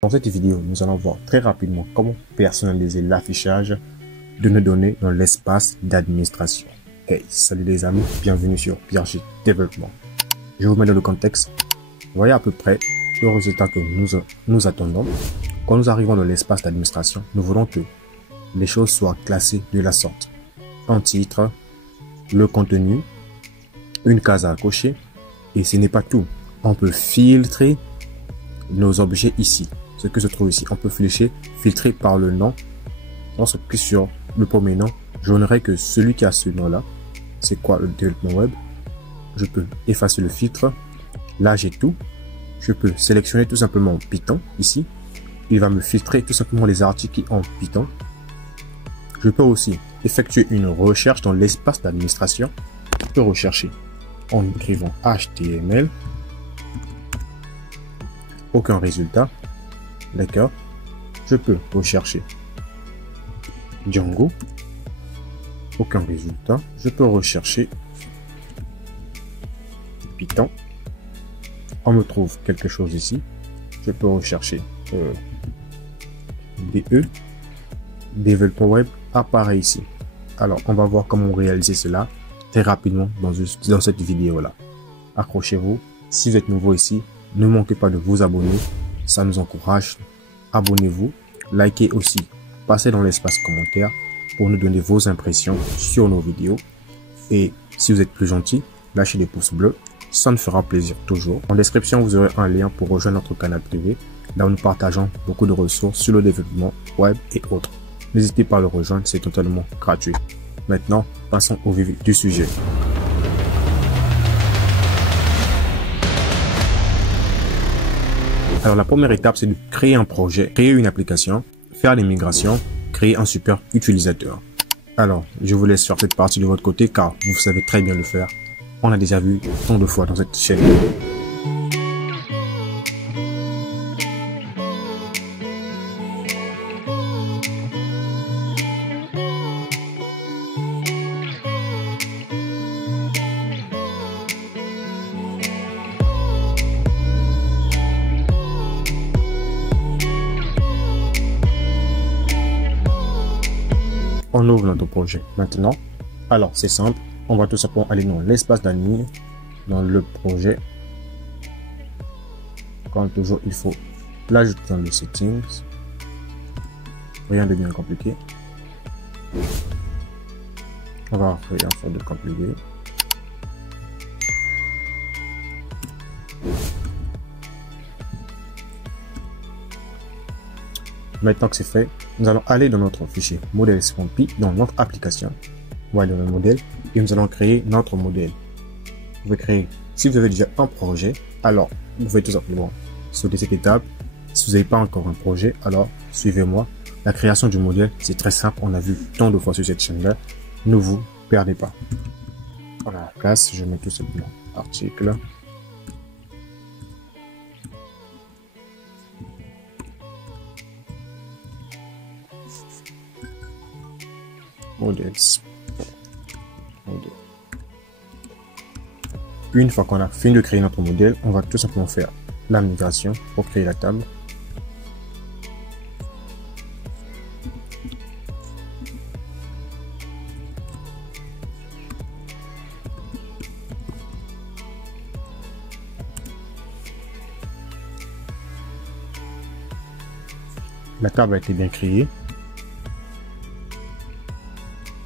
Dans cette vidéo, nous allons voir très rapidement comment personnaliser l'affichage de nos données dans l'espace d'administration. Hey, salut les amis, bienvenue sur Pierre-G Développement. Je vous mets dans le contexte. Voyez à peu près le résultat que nous attendons. Quand nous arrivons dans l'espace d'administration, nous voulons que les choses soient classées de la sorte. Un titre, le contenu, une case à cocher. Et ce n'est pas tout. On peut filtrer nos objets ici. Ce que se trouve ici, on peut filtrer par le nom. Lorsque je clique sur le premier nom, je n'aurai que celui qui a ce nom-là. C'est quoi le développement web? Je peux effacer le filtre. Là, j'ai tout. Je peux sélectionner tout simplement Python ici. Il va me filtrer tout simplement les articles qui ont Python. Je peux aussi effectuer une recherche dans l'espace d'administration. Je peux rechercher en écrivant HTML. Aucun résultat. D'accord. Je peux rechercher Django. Aucun résultat. Je peux rechercher Python. On me trouve quelque chose ici. Je peux rechercher DE. Développement web apparaît ici. Alors, on va voir comment réaliser cela très rapidement dans cette vidéo-là. Accrochez-vous. Si vous êtes nouveau ici, ne manquez pas de vous abonner. Ça nous encourage. Abonnez-vous. Likez aussi. Passez dans l'espace commentaire pour nous donner vos impressions sur nos vidéos. Et si vous êtes plus gentil, lâchez des pouces bleus. Ça nous fera plaisir toujours. En description, vous aurez un lien pour rejoindre notre canal privé. Là où nous partageons beaucoup de ressources sur le développement web et autres. N'hésitez pas à le rejoindre, c'est totalement gratuit. Maintenant, passons au vif du sujet. Alors la première étape, c'est de créer un projet, créer une application, faire les migrations, créer un super utilisateur. Alors, je vous laisse faire cette partie de votre côté car vous savez très bien le faire. On l'a déjà vu tant de fois dans cette chaîne. On ouvre notre projet maintenant. Alors c'est simple, on va tout simplement aller dans l'espace d'admin, dans le projet. Comme toujours, il faut l'ajouter dans le settings. Rien de bien compliqué. On va rien faire de compliqué. Maintenant que c'est fait, nous allons aller dans notre fichier modèle.py dans notre application. Voilà le modèle et nous allons créer notre modèle. Vous pouvez créer, si vous avez déjà un projet, alors vous pouvez tout simplement sauter cette étape. Si vous n'avez pas encore un projet, alors suivez-moi. La création du modèle, c'est très simple. On a vu tant de fois sur cette chaîne-là. Ne vous perdez pas. Voilà la place, je mets tout simplement article. Modèles. Une fois qu'on a fini de créer notre modèle, on va tout simplement faire la migration pour créer la table. La table a été bien créée.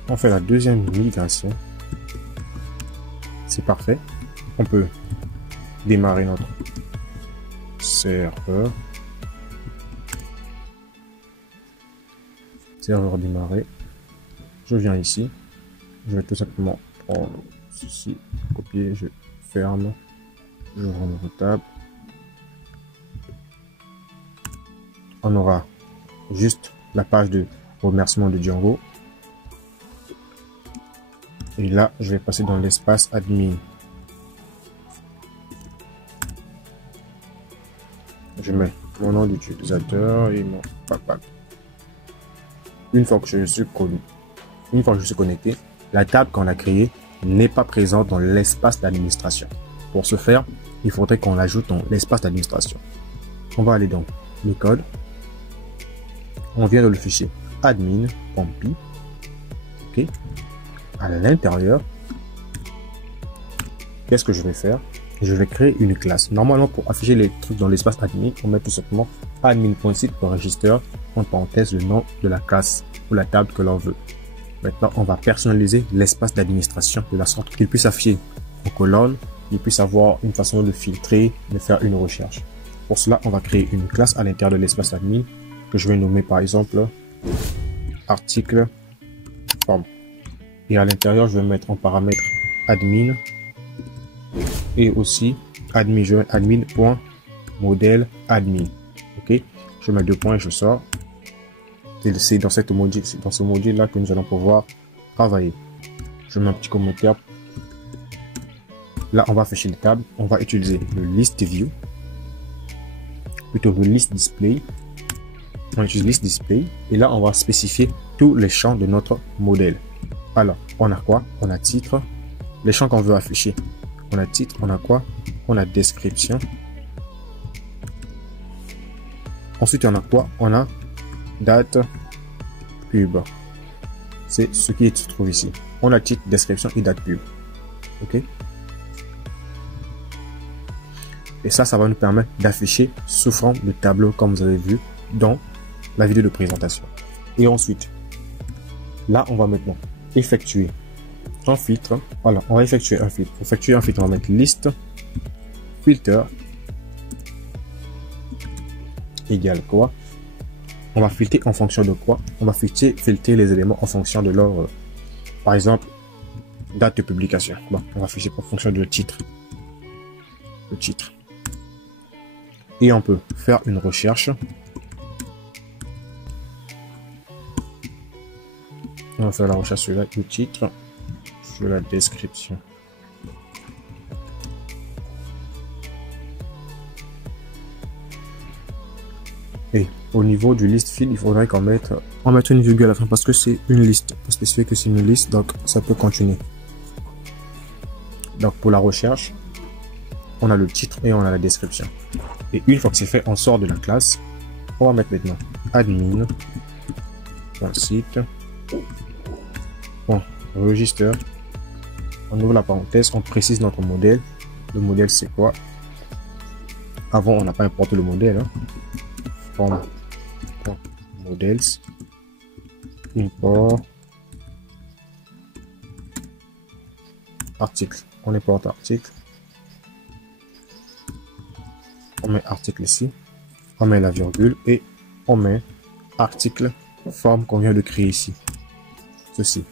On fait la deuxième migration. C'est parfait. On peut démarrer notre serveur. Serveur démarré. Je viens ici. Je vais tout simplement prendre ceci, copier, je ferme. Je rends notre table. On aura juste la page de remerciement de Django. Et là, je vais passer dans l'espace admin. Je mets mon nom d'utilisateur et mon pack. Une fois que je suis connecté, la table qu'on a créée n'est pas présente dans l'espace d'administration. Pour ce faire, il faudrait qu'on l'ajoute dans l'espace d'administration. On va aller dans le code. On vient de le fichier admin.py. Ok. À l'intérieur, qu'est-ce que je vais faire? Je vais créer une classe. Normalement, pour afficher les trucs dans l'espace admin, on met tout simplement admin.site.register, en parenthèse, le nom de la classe ou la table que l'on veut. Maintenant, on va personnaliser l'espace d'administration de la sorte qu'il puisse afficher en colonne, il puisse avoir une façon de filtrer, de faire une recherche. Pour cela, on va créer une classe à l'intérieur de l'espace admin que je vais nommer par exemple article form. Et à l'intérieur, je vais mettre en paramètre admin et aussi admin.modèle admin. Ok, je mets 2 points et je sors. C'est dans ce module là que nous allons pouvoir travailler. Je mets un petit commentaire. Là, on va afficher les tables. On va utiliser le list view, plutôt le list display. On utilise list display et là, on va spécifier tous les champs de notre modèle. Alors, on a quoi? On a titre, les champs qu'on veut afficher. On a titre, on a quoi? On a description. Ensuite, on a quoi? On a date, pub. C'est ce qui se trouve ici. On a titre, description et date pub. Ok. Et ça va nous permettre d'afficher sous forme de tableau comme vous avez vu dans la vidéo de présentation. Et ensuite, là, on va maintenant effectuer un filtre. Voilà, on va effectuer un filtre. Pour effectuer un filtre, on va mettre liste filter égale quoi? On va filtrer en fonction de quoi? On va filtrer les éléments en fonction de leur, par exemple, date de publication. Bon, on va filtrer en fonction de titre. Le titre. Et on peut faire une recherche. On va faire la recherche sur le titre, sur la description. Et au niveau du list field, il faudrait qu'on mette une virgule à la fin parce que c'est une liste. Pour spécifier que c'est une liste, donc ça peut continuer. Donc pour la recherche, on a le titre et on a la description. Et une fois que c'est fait, on sort de la classe. On va mettre maintenant admin.site. Register. On ouvre la parenthèse, on précise notre modèle. Le modèle c'est quoi? Avant on n'a pas importé le modèle. Form models import article. On importe article. On met article ici. On met la virgule et on met article forme qu'on vient de créer ici. Ceci.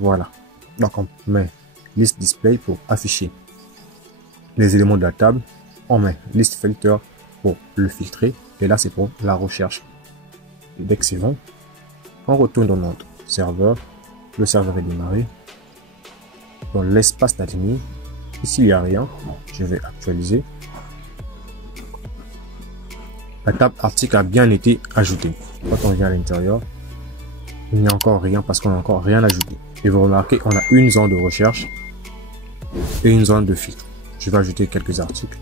Voilà. Donc on met list display pour afficher les éléments de la table. On met list filter pour le filtrer. Et là c'est pour la recherche. Et dès que c'est bon, on retourne dans notre serveur. Le serveur est démarré. Dans l'espace d'admin. Ici il n'y a rien. Je vais actualiser. La table article a bien été ajoutée. Quand on vient à l'intérieur, il n'y a encore rien parce qu'on n'a encore rien ajouté. Et vous remarquez, on a une zone de recherche et une zone de filtre. Je vais ajouter quelques articles.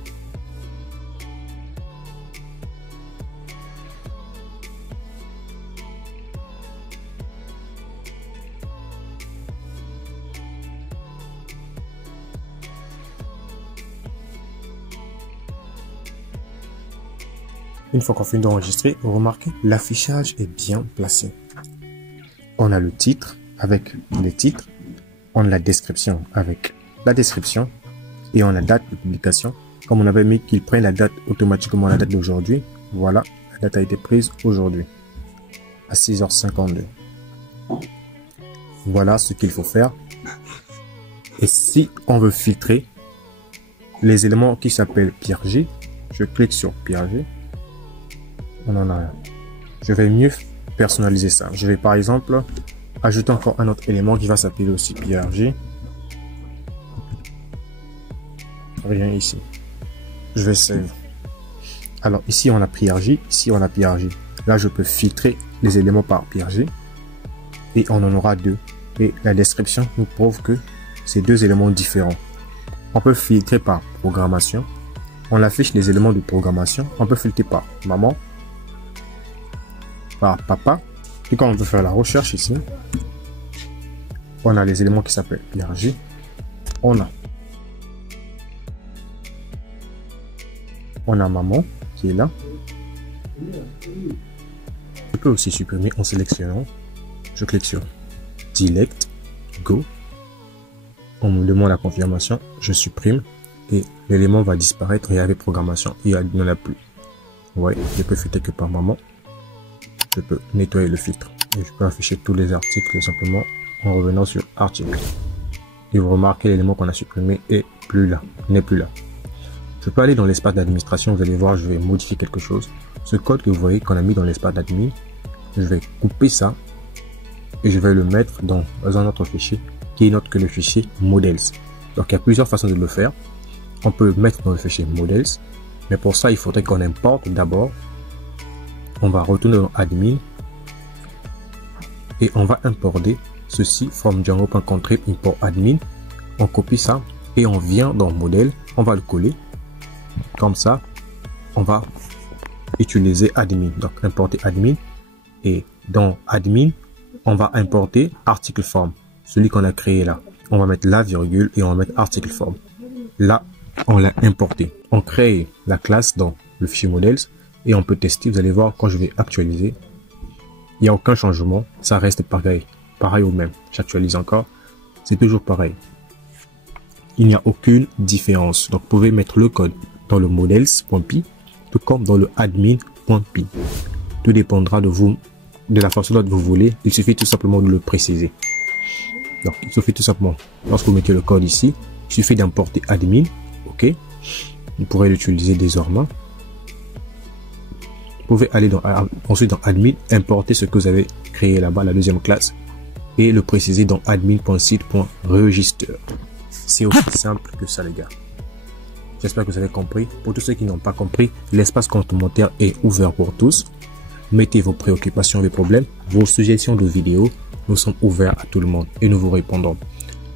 Une fois qu'on finit d'enregistrer, vous remarquez, l'affichage est bien placé. On a le titre avec les titres, on a la description avec la description et on a la date de publication. Comme on avait mis qu'il prenne la date automatiquement, la date d'aujourd'hui, voilà, la date a été prise aujourd'hui à 6h52. Voilà ce qu'il faut faire. Et si on veut filtrer les éléments qui s'appellent PRG, je clique sur PRG. On en a un. Je vais mieux personnaliser ça. Je vais par exemple ajouter encore un autre élément qui va s'appeler aussi PRG. Rien ici. Je vais save. Alors ici on a PRG, ici on a PRG. Là je peux filtrer les éléments par PRG et on en aura deux. Et la description nous prouve que c'est deux éléments différents. On peut filtrer par programmation. On affiche les éléments de programmation. On peut filtrer par maman. par papa. Et quand on veut faire la recherche ici, on a les éléments qui s'appellent PRJ. On a maman qui est là. Je peux aussi supprimer en sélectionnant. Je clique sur Delete, Go. On me demande la confirmation, je supprime et l'élément va disparaître et avec programmation, il n'y en a plus. Vous voyez, je peux filtrer que par maman. Je peux nettoyer le filtre et je peux afficher tous les articles tout simplement en revenant sur article. Et vous remarquez l'élément qu'on a supprimé n'est plus là. Je peux aller dans l'espace d'administration, vous allez voir, je vais modifier quelque chose. Ce code que vous voyez qu'on a mis dans l'espace d'admin, je vais couper ça et je vais le mettre dans un autre fichier qui est autre que le fichier models. Donc il y a plusieurs façons de le faire. On peut le mettre dans le fichier models, mais pour ça il faudrait qu'on importe d'abord. On va retourner dans admin et on va importer ceci from django.contrib import admin. On copie ça et on vient dans modèle, on va le coller comme ça. On va utiliser admin, donc importer admin et dans admin on va importer article form, celui qu'on a créé là. On va mettre la virgule et on va mettre article form. Là on l'a importé. On crée la classe dans le fichier models et on peut tester. Vous allez voir quand je vais actualiser, il n'y a aucun changement, ça reste pareil au même. J'actualise encore, c'est toujours pareil. Il n'y a aucune différence. Donc vous pouvez mettre le code dans le models.py tout comme dans le admin.py. Tout dépendra de vous, de la façon dont vous voulez. Il suffit tout simplement de le préciser. Donc il suffit tout simplement, lorsque vous mettez le code ici, il suffit d'importer admin. Ok, vous pourrez l'utiliser désormais. Vous pouvez aller ensuite dans admin, importer ce que vous avez créé là-bas, la deuxième classe, et le préciser dans admin.site.register. C'est aussi simple que ça les gars. J'espère que vous avez compris. Pour tous ceux qui n'ont pas compris, l'espace commentaire est ouvert pour tous. Mettez vos préoccupations, vos problèmes, vos suggestions de vidéos. Nous sommes ouverts à tout le monde et nous vous répondons.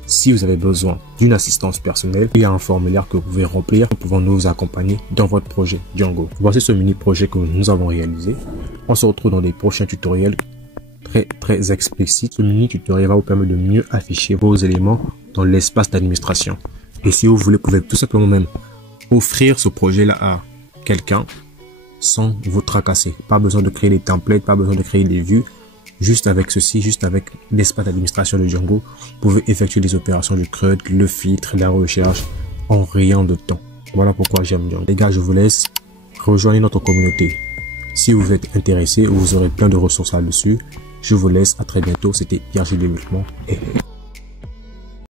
Si vous avez besoin d'une assistance personnelle, il y a un formulaire que vous pouvez remplir. Nous pouvons nous accompagner dans votre projet Django. Voici ce mini projet que nous avons réalisé. On se retrouve dans des prochains tutoriels très explicites. Ce mini tutoriel va vous permettre de mieux afficher vos éléments dans l'espace d'administration. Et si vous voulez, vous pouvez tout simplement même offrir ce projet-là à quelqu'un sans vous tracasser. Pas besoin de créer des templates, pas besoin de créer des vues. Juste avec ceci, juste avec l'espace d'administration de Django, vous pouvez effectuer des opérations de CRUD, le filtre, la recherche en rien de temps. Voilà pourquoi j'aime Django. Les gars, je vous laisse rejoindre notre communauté. Si vous êtes intéressé, vous aurez plein de ressources là-dessus. Je vous laisse, à très bientôt. C'était PRJ Développement.